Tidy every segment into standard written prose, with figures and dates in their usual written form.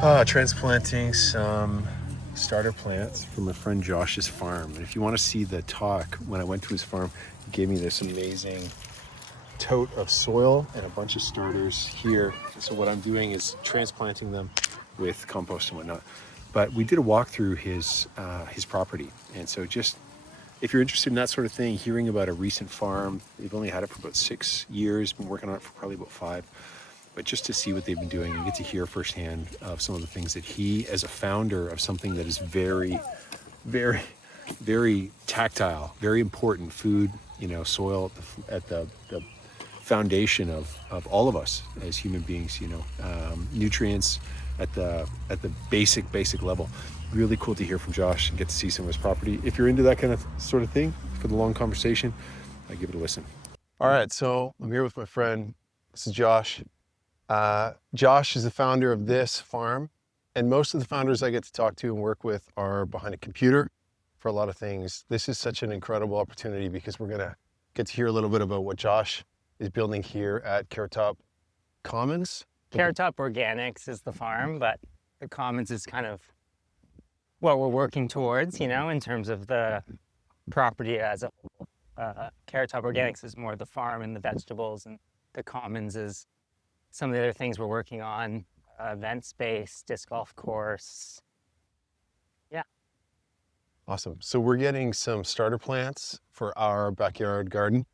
Transplanting some starter plants from my friend Josh's farm. And if you want to see the talk, when I went to his farm, he gave me this amazing tote of soil and a bunch of starters here. So what I'm doing is transplanting them with compost and whatnot. But we did a walk through his property, and so just if you're interested in that sort of thing, hearing about a recent farm, they've only had it for about 6 years, been working on it for probably about 5. But just to see what they've been doing, you get to hear firsthand of some of the things that he, as a founder of something that is very, very, very tactile, very important food, soil at the foundation of all of us as human beings, nutrients at the basic level. Really cool to hear from Josh and get to see some of his property. If you're into that kind of sort of thing for the long conversation, I give it a listen. All right, so I'm here with my friend. This is Josh. Josh is the founder of this farm, and most of the founders I get to talk to and work with are behind a computer for a lot of things. This is such an incredible opportunity because we're gonna get to hear a little bit about what Josh is building here at Carrot Top Commons. Carrot Top Organics is the farm, but the Commons is kind of what we're working towards, in terms of the property as a whole. Carrot Top Organics is more the farm and the vegetables, and the Commons is some of the other things we're working on, event space, disc golf course. Yeah. Awesome. So we're getting some starter plants for our backyard garden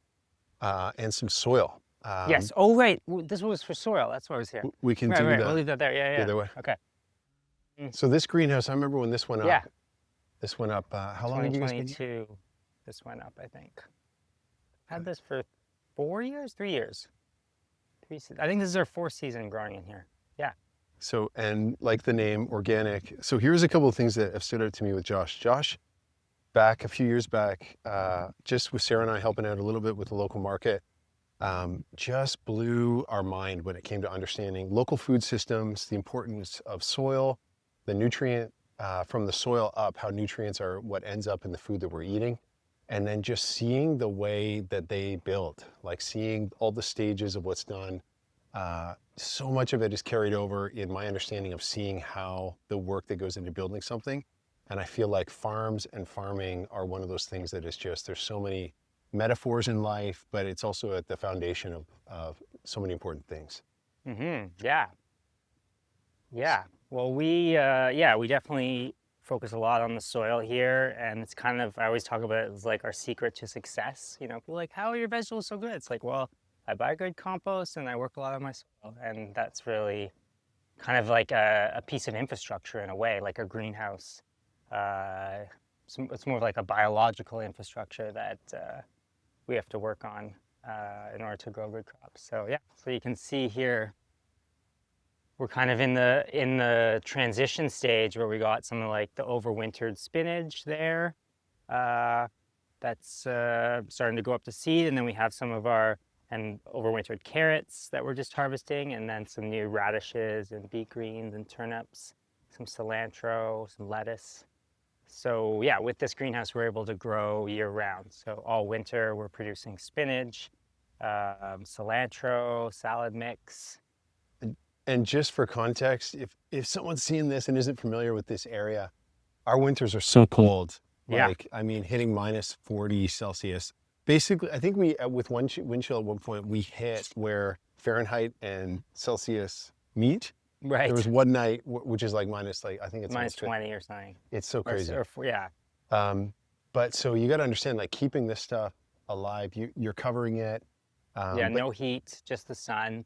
and some soil. Yes. Oh, right. This was for soil. That's why I was here. We can Right, do right. that We'll leave that there. Yeah, the yeah. other way. Okay. So this greenhouse, I remember when this went up. Yeah. This went up, how long have you guys been here? 2022, this went up, I think. Had this for 4 years, 3 years. I think this is our 4th season growing in here. Yeah. So, and like the name, organic. So here's a couple of things that have stood out to me with Josh. Josh, back a few years back, just with Sarah and I helping out a little bit with the local market, just blew our mind when it came to understanding local food systems, the importance of soil, the nutrient from the soil up, how nutrients are what ends up in the food that we're eating. And then just seeing the way that they build, like seeing all the stages of what's done. So much of it is carried over in my understanding of seeing how the work that goes into building something. And I feel like farms and farming are one of those things that is just, there's so many metaphors in life, but it's also at the foundation of so many important things. Yeah. Yeah. Well, we definitely focus a lot on the soil here, and it's kind of, I always talk about it as like our secret to success. People are like, how are your vegetables so good? It's like, well, I buy good compost and I work a lot on my soil, and that's really kind of like a piece of infrastructure in a way, like a greenhouse. It's more like a biological infrastructure that we have to work on in order to grow good crops. So yeah, so you can see here, we're kind of in the transition stage where we got some of like the overwintered spinach there. That's starting to go up to seed, and then we have some of our overwintered carrots that we're just harvesting, and then some new radishes and beet greens and turnips, some cilantro, some lettuce. So yeah, with this greenhouse, we're able to grow year round. So all winter, we're producing spinach, cilantro, salad mix. And just for context, if someone's seeing this and isn't familiar with this area, our winters are so cold. Yeah. Like, I mean, hitting minus 40 Celsius. Basically, I think we, with one wind chill at one point, we hit where Fahrenheit and Celsius meet. Right. There was one night, which is like minus, like, I think it's minus 20 or something. It's so crazy. Yeah. But so you got to understand, like, keeping this stuff alive, you're covering it. Yeah, no heat, just the sun.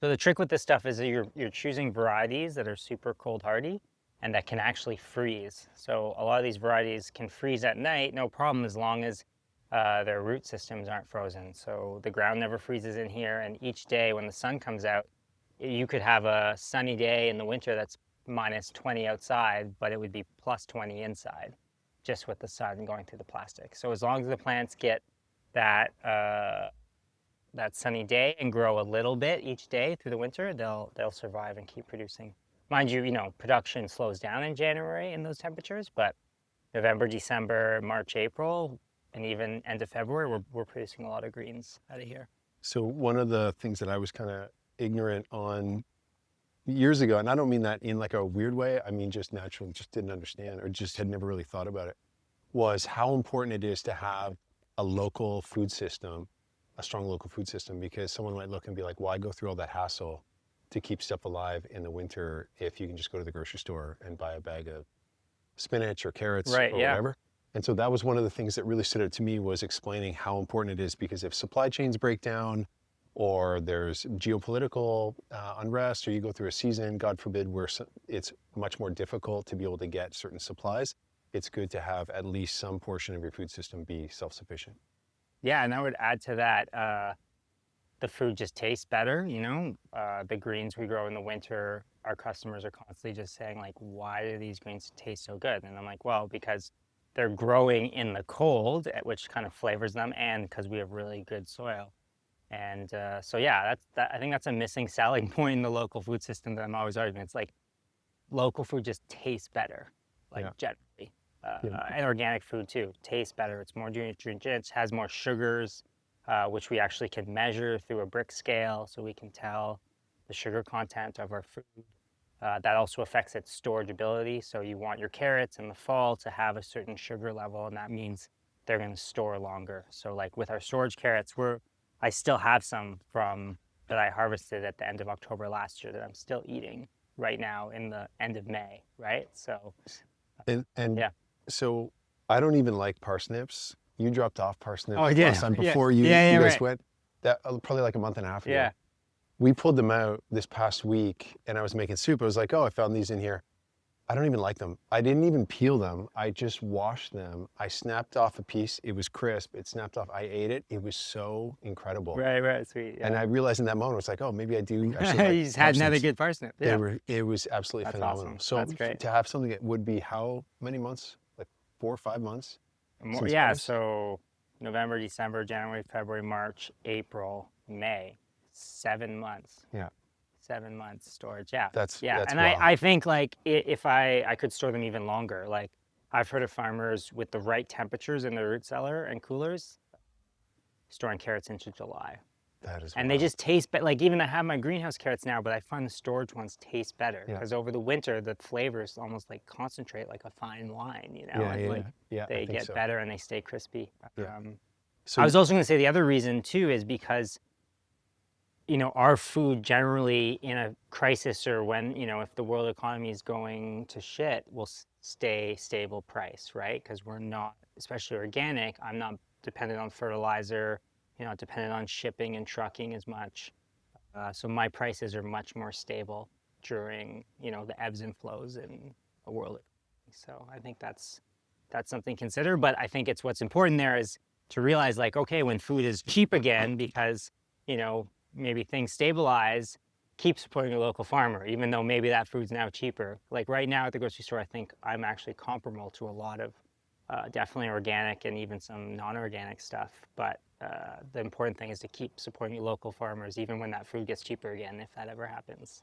So the trick with this stuff is that you're choosing varieties that are super cold hardy and that can actually freeze. So a lot of these varieties can freeze at night, no problem, as long as their root systems aren't frozen. So the ground never freezes in here, and each day when the sun comes out, you could have a sunny day in the winter that's minus 20 outside, but it would be plus 20 inside, just with the sun going through the plastic. So as long as the plants get that sunny day and grow a little bit each day through the winter, they'll survive and keep producing. Mind you, production slows down in January in those temperatures, but November, December, March, April, and even end of February, we're producing a lot of greens out of here. So one of the things that I was kind of ignorant on years ago, and I don't mean that in like a weird way, I mean just naturally just didn't understand or just had never really thought about it, was how important it is to have a local food system, a strong local food system, because someone might look and be like, why go through all that hassle to keep stuff alive in the winter if you can just go to the grocery store and buy a bag of spinach or carrots Right, or yeah. whatever. And so that was one of the things that really stood out to me, was explaining how important it is, because if supply chains break down or there's geopolitical unrest, or you go through a season, God forbid, where it's much more difficult to be able to get certain supplies, it's good to have at least some portion of your food system be self-sufficient. Yeah, and I would add to that, the food just tastes better, the greens we grow in the winter, our customers are constantly just saying like, why do these greens taste so good? And I'm like, well, because they're growing in the cold, which kind of flavors them, and because we have really good soil. And so yeah, I think that's a missing selling point in the local food system that I'm always arguing. It's like local food just tastes better, like Yeah. generally. Yeah. And organic food too tastes better. It's more nutrient-rich, has more sugars, which we actually can measure through a brick scale, so we can tell the sugar content of our food. That also affects its storageability. So you want your carrots in the fall to have a certain sugar level, and that means they're going to store longer. So like with our storage carrots, I still have some from that I harvested at the end of October last year that I'm still eating right now in the end of May, right? So And yeah. so I don't even like parsnips. You dropped off parsnips Oh, I did. last time Yeah. before Yeah, you guys right. went. That probably like a month and a half ago. Yeah. We pulled them out this past week, and I was making soup. I was like, oh, I found these in here. I don't even like them. I didn't even peel them. I just washed them. I snapped off a piece. It was crisp. It snapped off. I ate it. It was so incredible. Right, sweet. And Yeah. I realized in that moment, it's like, oh, maybe I do actually like You just had another parsnips. good parsnip. Yeah. It was absolutely That's phenomenal. awesome. So That's great. to have something that would be how many months? Like 4 or 5 months? Since Yeah, harvest? so November, December, January, February, March, April, May, 7 months. Yeah. 7 months storage. Yeah. That's And wild. I think like if I could store them even longer. Like I've heard of farmers with the right temperatures in their root cellar and coolers storing carrots into July. That is And wild. they just taste better. Like even I have my greenhouse carrots now, but I find the storage ones taste better Yeah. because over the winter the flavors almost like concentrate like a fine wine, Yeah, and yeah, like yeah, I they think get so. better and they stay crispy. Yeah. Um, So I was also going to say the other reason too is because our food generally in a crisis or when if the world economy is going to shit will stay stable price, right? Because we're not, especially organic, I'm not dependent on fertilizer, not dependent on shipping and trucking as much. So my prices are much more stable during the ebbs and flows in a world economy. So I think that's something to consider. But I think it's what's important there is to realize like, okay, when food is cheap again, because maybe things stabilize, keep supporting your local farmer, even though maybe that food's now cheaper. Like right now at the grocery store, I think I'm actually comparable to a lot of definitely organic and even some non-organic stuff. But the important thing is to keep supporting your local farmers, even when that food gets cheaper again, if that ever happens.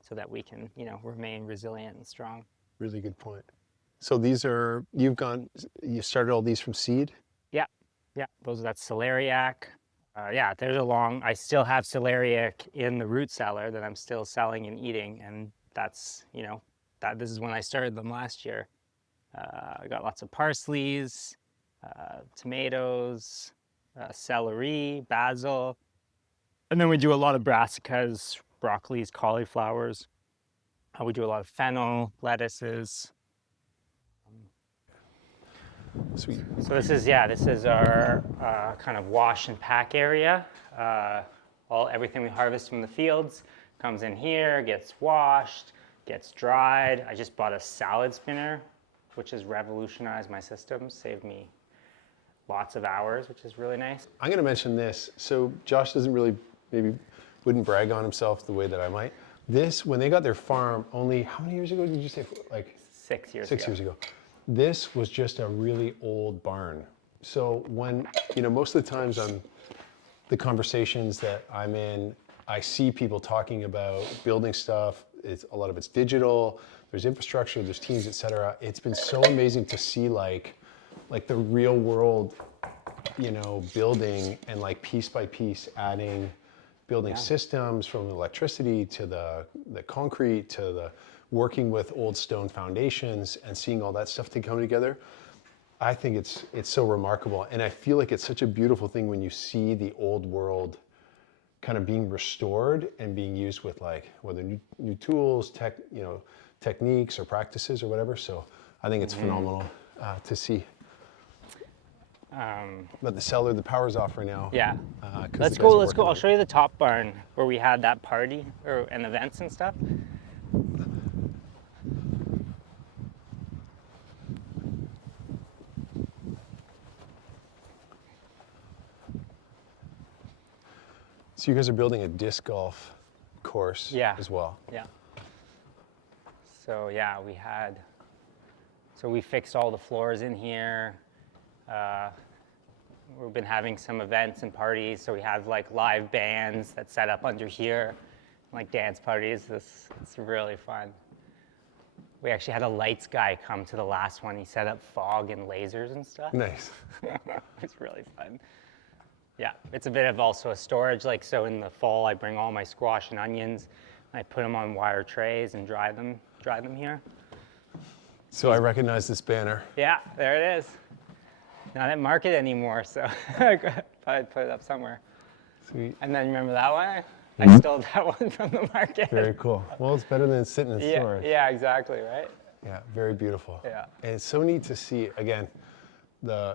So that we can, remain resilient and strong. really good point. So you started all these from seed? Yeah, that's celeriac. I still have celeriac in the root cellar that I'm still selling and eating, and that's, this is when I started them last year. I got lots of parsleys, tomatoes, celery, basil, and then we do a lot of brassicas, broccolis, cauliflowers. We do a lot of fennel, lettuces. Sweet. So this is our kind of wash and pack area. Everything we harvest from the fields comes in here, gets washed, gets dried. I just bought a salad spinner, which has revolutionized my system, saved me lots of hours, which is really nice. I'm going to mention this. So Josh doesn't really, maybe wouldn't brag on himself the way that I might. When they got their farm only, how many years ago did you say? Like 6 years 6 ago. years ago. This was just a really old barn. So when, most of the times on the conversations that I'm in, I see people talking about building stuff. A lot of it's digital. There's infrastructure, there's teams, et cetera. It's been so amazing to see like the real world, building and like piece by piece adding building Yeah. systems from electricity to the concrete to the working with old stone foundations and seeing all that stuff to come together. I think it's so remarkable, and I feel like it's such a beautiful thing when you see the old world kind of being restored and being used with like whether new tools, techniques or practices or whatever. So I think it's phenomenal to see. But the cellar, the power's off right now. Yeah. 'Cause Let's the go. guys are Let's go. working on I'll it. show you the top barn where we had that party and events and stuff. So you guys are building a disc golf course Yeah. as well. Yeah. So yeah, we fixed all the floors in here. We've been having some events and parties. So we have like live bands that set up under here, like dance parties. It's really fun. We actually had a lights guy come to the last one. He set up fog and lasers and stuff. Nice. It's really fun. Yeah, it's a bit of also a storage. Like, so in the fall, I bring all my squash and onions. I put them on wire trays and dry them here. So I recognize this banner. Yeah, there it is. Not at market anymore, so I probably put it up somewhere. Sweet. And then remember that one? I stole that one from the market. Very cool. Well, it's better than sitting in Yeah, storage. yeah, exactly, right? Yeah, very beautiful. Yeah. And it's so neat to see again. I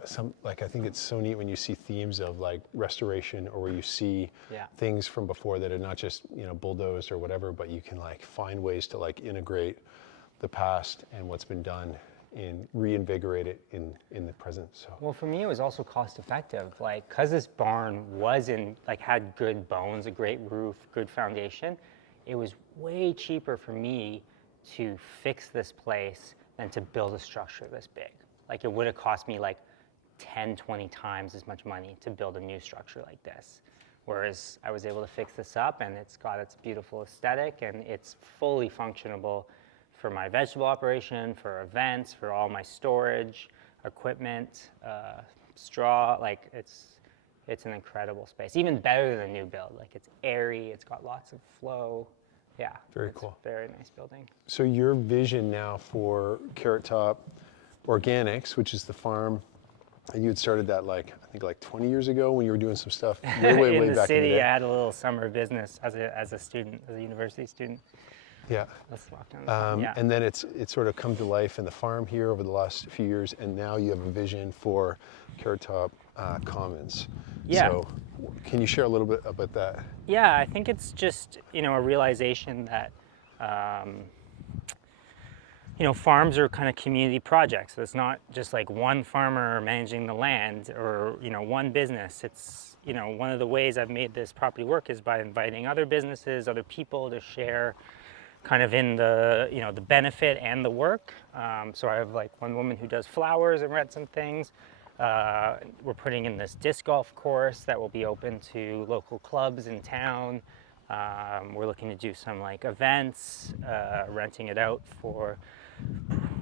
think it's so neat when you see themes of like restoration or where you see Yeah. things from before that are not just bulldozed or whatever, but you can like find ways to like integrate the past and what's been done and reinvigorate it in the present. So Well, for me, it was also cost effective. Like, cause this barn had good bones, a great roof, good foundation. It was way cheaper for me to fix this place than to build a structure this big. Like, it would have cost me like 10, 20 times as much money to build a new structure like this. Whereas I was able to fix this up and it's got its beautiful aesthetic and it's fully functionable for my vegetable operation, for events, for all my storage, equipment, straw. Like, it's an incredible space. Even better than a new build. Like, it's airy, it's got lots of flow. Yeah. Very it's cool. a very nice building. So your vision now for Carrot Top Organics, which is the farm, and you had started that I think 20 years ago when you were doing some stuff way in the back city, in the day. I had a little summer business as a student, as a university student. Yeah. Let's walk down the farm. Yeah. And then it's sort of come to life in the farm here over the last few years, and now you have a vision for Carrot Top Commons. Yeah. So can you share a little bit about that? Yeah, I think it's just, a realization that, farms are kind of community projects. So it's not just like one farmer managing the land or, one business. It's, one of the ways I've made this property work is by inviting other businesses, other people to share kind of in the, the benefit and the work. So I have like one woman who does flowers and rents and things. We're putting in this disc golf course that will be open to local clubs in town. We're looking to do some like events, renting it out for,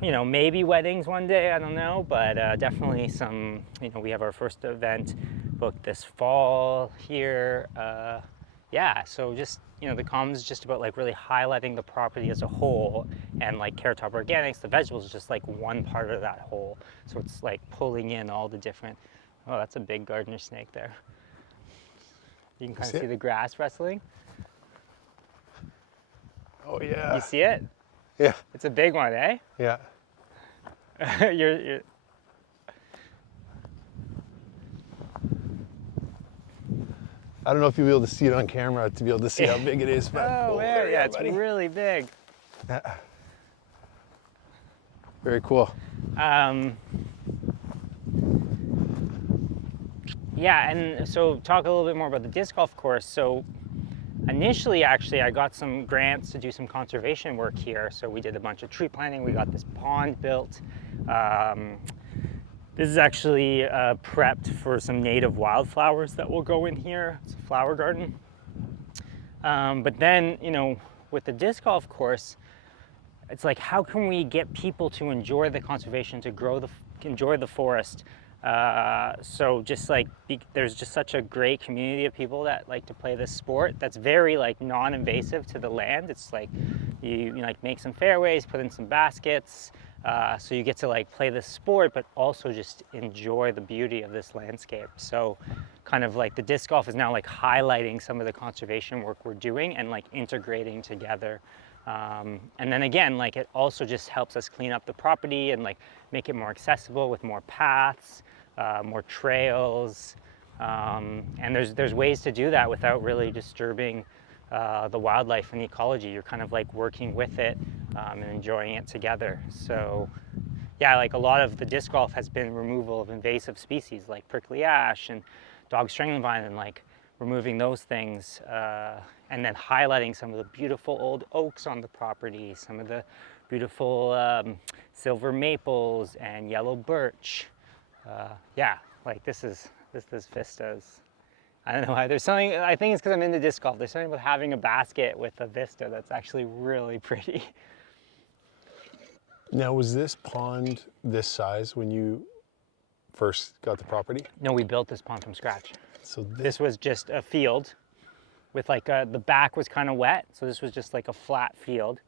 maybe weddings one day, I don't know, but definitely some, we have our first event booked this fall here. Yeah, so just, the Commons is just about like really highlighting the property as a whole, and like Carrot Top Organics, the vegetables is just like one part of that whole. So it's like pulling in all the different, oh, that's a big gardener snake there. You can kind of see the grass wrestling. Oh yeah. You see it? Yeah. It's a big one, eh? Yeah. you're I don't know if you'll be able to see it on camera to be able to see how big it is, but Oh, there you yeah, go, it's buddy. really big. Very cool. Yeah, and so talk a little bit more about the disc golf course. So initially, actually, I got some grants to do some conservation work here. So we did a bunch of tree planting. We got this pond built. This is actually prepped for some native wildflowers that will go in here. It's a flower garden. But then, with the disc golf course, it's like, how can we get people to enjoy the conservation, to enjoy the forest, So just like there's just such a great community of people that like to play this sport that's very like non-invasive to the land. It's like you like make some fairways, put in some baskets, so you get to like play this sport but also just enjoy the beauty of this landscape. So kind of like the disc golf is now like highlighting some of the conservation work we're doing and like integrating together. And then again, like it also just helps us clean up the property and like make it more accessible with more paths, more trails, and there's ways to do that without really disturbing the wildlife and the ecology. You're kind of like working with it and enjoying it together. So yeah, like a lot of the disc golf has been removal of invasive species like prickly ash and dog strangling vine, and like removing those things, and then highlighting some of the beautiful old oaks on the property, some of the beautiful silver maples and yellow birch. Yeah, like this vistas. I don't know why. There's something, I think it's because I'm into disc golf. There's something about having a basket with a vista that's actually really pretty. Now, was this pond this size when you first got the property? No, we built this pond from scratch. So This was just a field with like the back was kind of wet. So this was just like a flat field.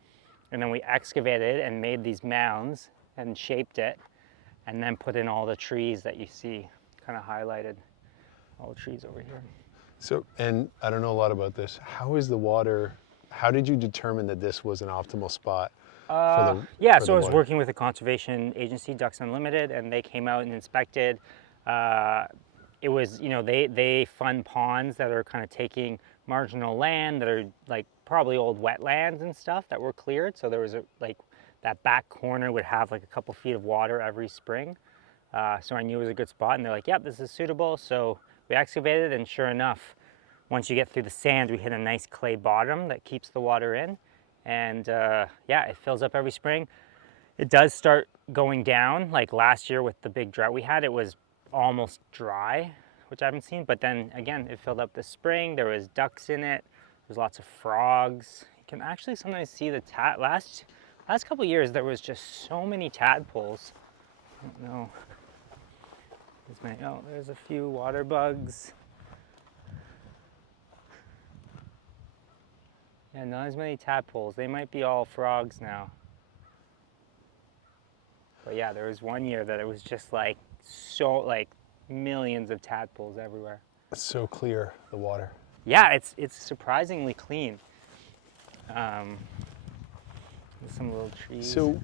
And then we excavated and made these mounds and shaped it, and then put in all the trees that you see kind of highlighted, all the trees over here. So, and I don't know a lot about this. How is the water, how did you determine that this was an optimal spot? Yeah, for so the I was water? working with a conservation agency, Ducks Unlimited, and they came out and inspected. It was, you know, they fund ponds that are kind of taking marginal land that are like probably old wetlands and stuff that were cleared. So there was like that back corner would have like a couple feet of water every spring. So I knew it was a good spot, and they're like, yep, this is suitable. So we excavated, and sure enough, once you get through the sand, we hit a nice clay bottom that keeps the water in. And yeah, it fills up every spring. It does start going down. Like last year with the big drought we had, it was almost dry, which I haven't seen. But then again, it filled up this spring. There was ducks in it. There's lots of frogs. You can actually sometimes see the last couple of years, there was just so many tadpoles. I don't know. Oh, there's a few water bugs. Yeah, not as many tadpoles. They might be all frogs now. But yeah, there was one year that it was just like like millions of tadpoles everywhere. It's so clear, the water. Yeah, it's surprisingly clean. There's some little trees. So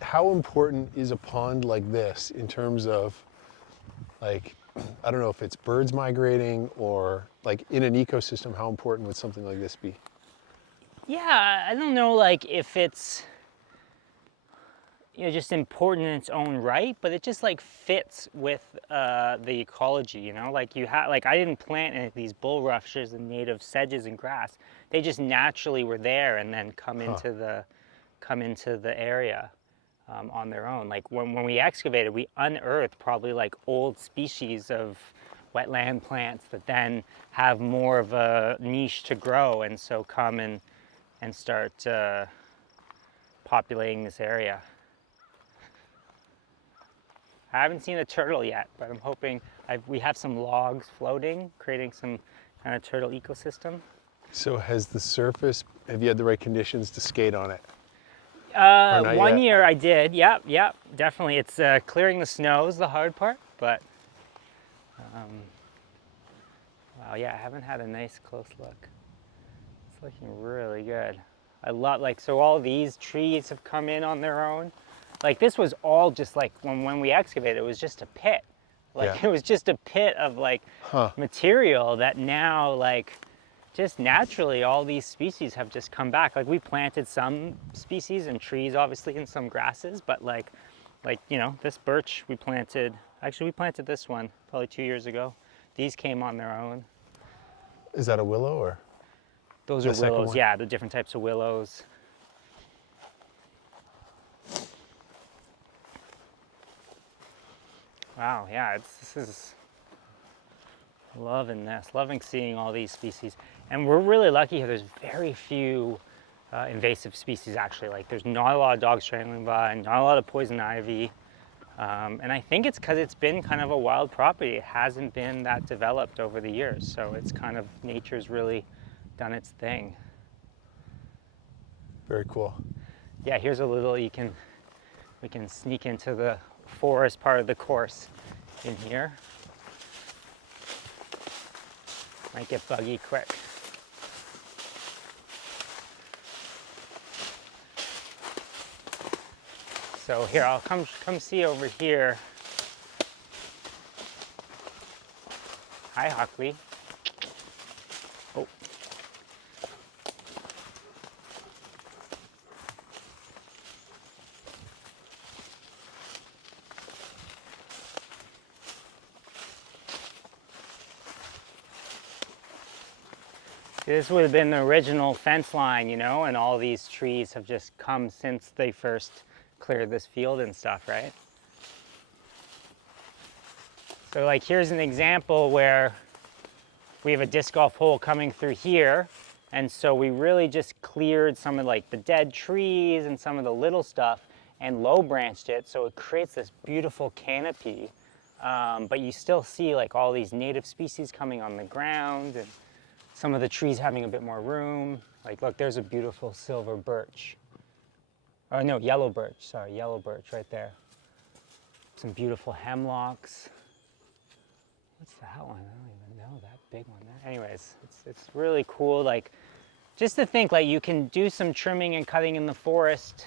how important is a pond like this in terms of, like, I don't know if it's birds migrating or like in an ecosystem, how important would something like this be? Yeah, I don't know like if it's, you know, just important in its own right, but it just like fits with the ecology, you know? Like like I didn't plant any of these bulrushes and native sedges and grass. They just naturally were there and then come into the area on their own. Like when we excavated, we unearthed probably like old species of wetland plants that then have more of a niche to grow, and so come and start populating this area. I haven't seen a turtle yet, but I'm hoping we have some logs floating, creating some kind of turtle ecosystem. So have you had the right conditions to skate on it? One year I did, yep, definitely. It's clearing the snow is the hard part, but wow, yeah, I haven't had a nice close look. It's looking really good. I love, like, so all these trees have come in on their own. Like this was all just like, when we excavated, it was just a pit. Like It was just a pit of like material that now like, just naturally all these species have just come back. Like we planted some species and trees obviously and some grasses, but like, you know, this birch we planted this one probably 2 years ago. These came on their own. Is that a willow or? Those are willows, yeah, the different types of willows. Wow, yeah, loving seeing all these species. And we're really lucky here, there's very few invasive species actually. Like there's not a lot of dog strangling vine, not a lot of poison ivy. And I think it's because it's been kind of a wild property. It hasn't been that developed over the years. So it's kind of, nature's really done its thing. Very cool. Yeah, here's a little, we can sneak into the forest part of the course in here. Might get buggy quick. So here, I'll come see over here. Hi, Hockley. Oh. This would have been the original fence line, you know, and all these trees have just come since they first cleared this field and stuff, right? So like here's an example where we have a disc golf hole coming through here, and so we really just cleared some of like the dead trees and some of the little stuff and low branched it, so it creates this beautiful canopy. But you still see like all these native species coming on the ground and some of the trees having a bit more room. Like look, there's a beautiful silver birch. Oh no, yellow birch, sorry, yellow birch right there. Some beautiful hemlocks. What's that one? I don't even know, that big one there. Anyways, it's really cool, like, just to think like you can do some trimming and cutting in the forest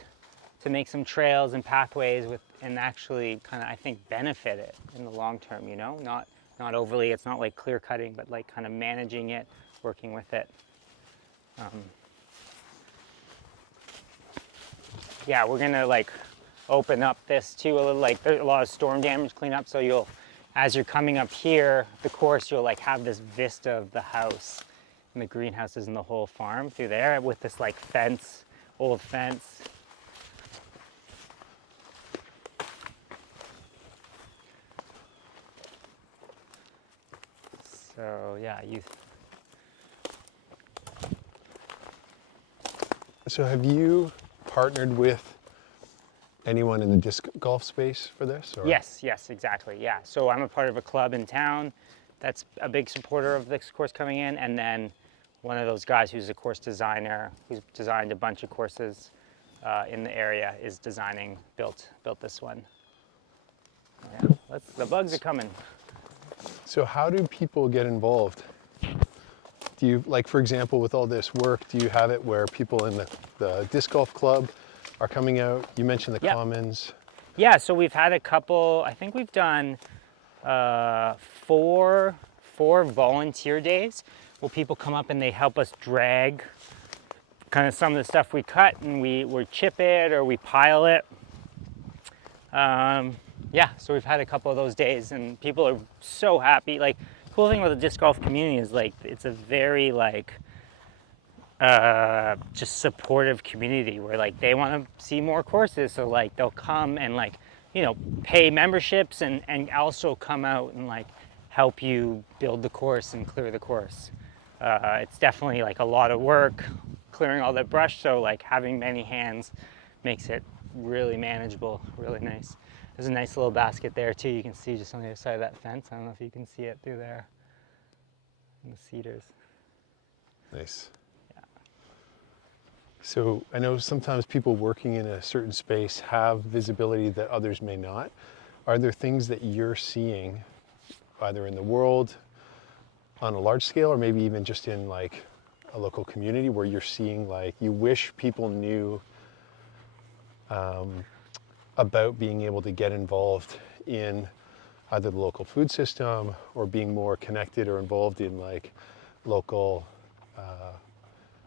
to make some trails and pathways with, and actually kind of, I think, benefit it in the long term, you know? Not overly, it's not like clear cutting, but like kind of managing it, working with it. Yeah, we're gonna like open up this too a little, like there's a lot of storm damage cleanup, so you'll, as you're coming up here, the course, you'll like have this vista of the house and the greenhouses and the whole farm through there with this like fence, old fence. So yeah, So have you partnered with anyone in the disc golf space for this? Or? Yes, exactly, yeah. So I'm a part of a club in town that's a big supporter of this course coming in, and then one of those guys who's a course designer, who's designed a bunch of courses in the area, is built this one. Yeah, the bugs are coming. So how do people get involved? Do you, like for example, with all this work, do you have it where people in the disc golf club are coming out? You mentioned the commons. Yeah, so we've had a couple, I think we've done four volunteer days where people come up and they help us drag kind of some of the stuff we cut, and we chip it or we pile it. Yeah, so we've had a couple of those days and people are so happy. Like, the cool thing about the disc golf community is like, it's a very like, just supportive community where like they want to see more courses, so like they'll come and like, you know, pay memberships and also come out and like help you build the course and clear the course. It's definitely like a lot of work clearing all that brush, so like having many hands makes it really manageable, really nice. There's a nice little basket there too, you can see just on the other side of that fence. I don't know if you can see it through there in the cedars. Nice. So I know sometimes people working in a certain space have visibility that others may not. Are there things that you're seeing either in the world on a large scale or maybe even just in like a local community where you're seeing like you wish people knew about being able to get involved in either the local food system or being more connected or involved in like local,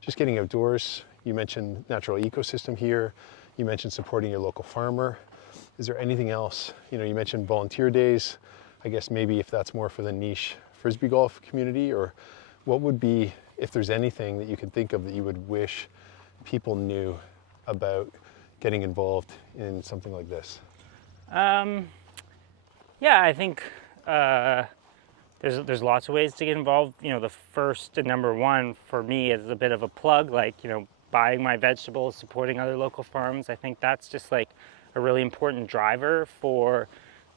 just getting outdoors? You mentioned natural ecosystem here. You mentioned supporting your local farmer. Is there anything else? You know, you mentioned volunteer days. I guess maybe if that's more for the niche Frisbee golf community, or what would be, if there's anything that you could think of that you would wish people knew about getting involved in something like this? Yeah, I think there's lots of ways to get involved. You know, the first and number one for me is a bit of a plug, like, you know, buying my vegetables, supporting other local farms. I think that's just like a really important driver for,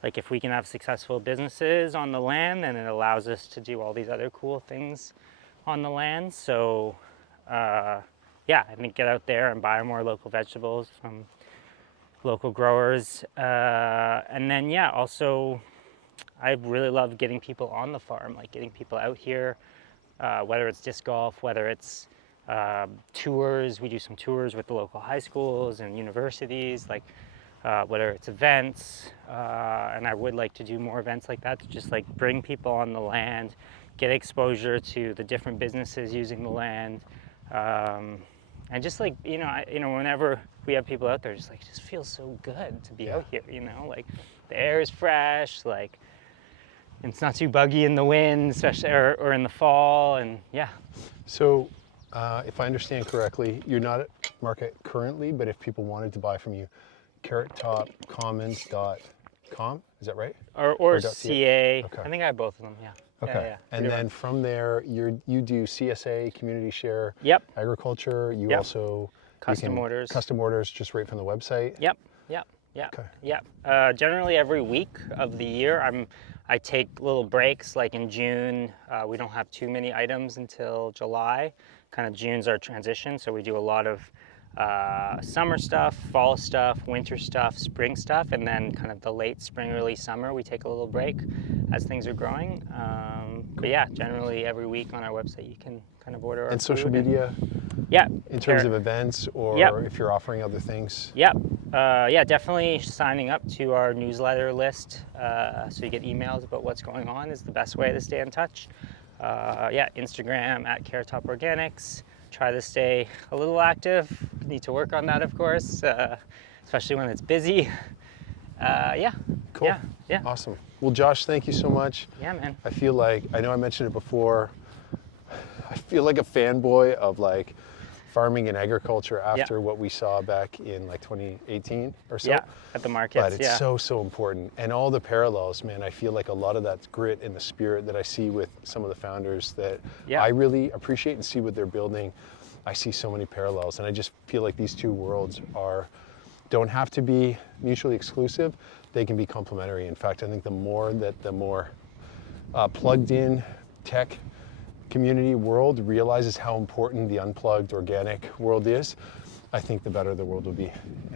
like, if we can have successful businesses on the land, then it allows us to do all these other cool things on the land. So yeah, I think get out there and buy more local vegetables from local growers. And then, yeah, also I really love getting people on the farm, like getting people out here, whether it's disc golf, whether it's tours. We do some tours with the local high schools and universities, like whether it's events, and I would like to do more events like that to just like bring people on the land, get exposure to the different businesses using the land, and just like, whenever we have people out there, just like, it just feels so good to be out here, like the air is fresh, like it's not too buggy in the wind, especially or in the fall, and yeah. So if I understand correctly, you're not at market currently, but if people wanted to buy from you, carrottopcommons.com, is that right? Or CA. Okay. I think I have both of them, yeah. Okay. Yeah. And then from there, you do CSA, community share, Yep. agriculture. You Yep. also Custom orders. Custom orders just right from the website. Yep. Okay. Generally every week of the year, I take little breaks. Like in June, we don't have too many items until July. Kind of June's our transition, so we do a lot of summer stuff, fall stuff, winter stuff, spring stuff, and then kind of the late spring, early summer, we take a little break as things are growing. But yeah, generally every week on our website you can kind of order our And social food media? Yeah. In terms of events, or if you're offering other things? Yep. Definitely signing up to our newsletter list so you get emails about what's going on is the best way to stay in touch. Instagram at Carrot Top Organics. Try to stay a little active. Need to work on that, of course, especially when it's busy. Cool. Yeah. Awesome. Well, Josh, thank you so much. Yeah, man. I feel like, I know I mentioned it before, I feel like a fanboy of like farming and agriculture after what we saw back in like 2018 or so. Yeah, at the markets. But it's so important. And all the parallels, man, I feel like a lot of that grit and the spirit that I see with some of the founders that I really appreciate and see what they're building. I see so many parallels, and I just feel like these two worlds don't have to be mutually exclusive. They can be complementary. In fact, I think the more plugged in tech community world realizes how important the unplugged organic world is, I think the better the world will be.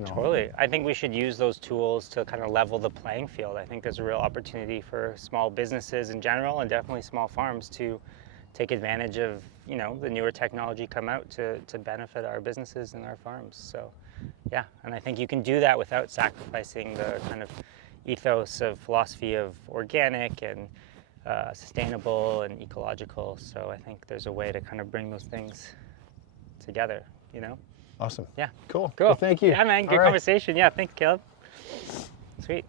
Totally. I think we should use those tools to kind of level the playing field. I think there's a real opportunity for small businesses in general, and definitely small farms, to take advantage of the newer technology come out to benefit our businesses and our farms. So yeah, and I think you can do that without sacrificing the kind of ethos of philosophy of organic and sustainable and ecological. So I think there's a way to kind of bring those things together, Awesome. Yeah. Cool. Cool. Well, thank you. Yeah, man. Good conversation. Yeah. Thanks, Caleb. Sweet.